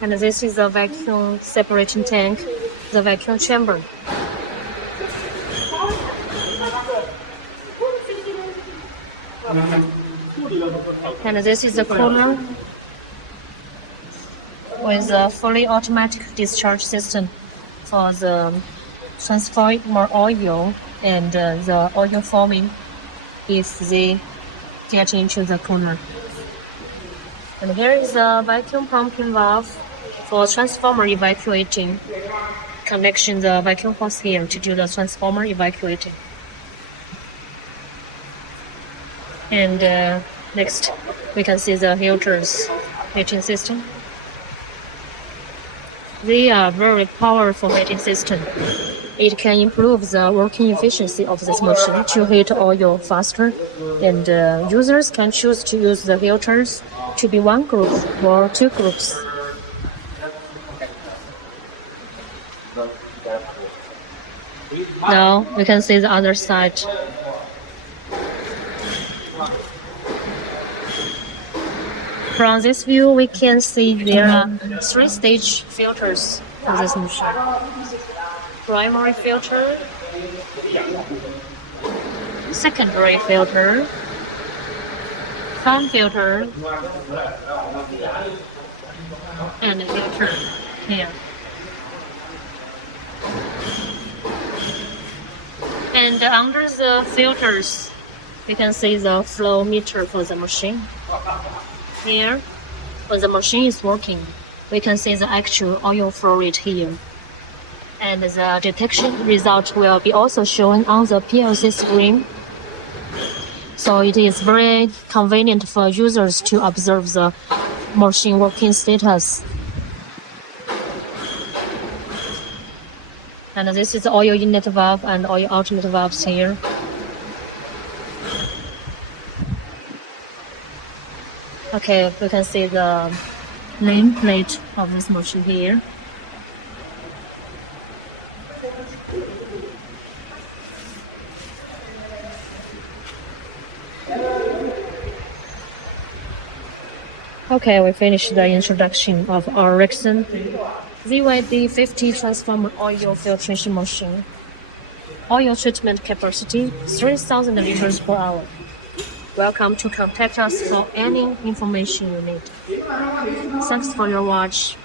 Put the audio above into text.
And this is the vacuum separating tank, the vacuum chamber. And this is the cooler with a fully automatic discharge system for the transformer oil and the oil forming if they get into the cooler. And here is a vacuum pumping valve for transformer evacuating. Connection the vacuum hose here to do the transformer evacuating. And next, we can see the filters heating system. They are very powerful heating system. It can improve the working efficiency of this machine to heat oil faster, and users can choose to use the filters to be one group or two groups. Now we can see the other side. From this view, we can see there are three-stage filters for this machine. Primary filter, secondary filter, fan filter, and filter here. And under the filters, you can see the flow meter for the machine. Here, when the machine is working, we can see the actual oil flow rate here. And the detection result will be also shown on the PLC screen. So it is very convenient for users to observe the machine working status. And this is the oil inlet valve and oil outlet valves here. Okay, we can see the name plate of this machine here. Okay, we finished the introduction of our REXON ZYD-50 transformer oil filtration machine. Oil treatment capacity 3,000 liters per hour. Welcome to contact us for any information you need. Thanks for your watch.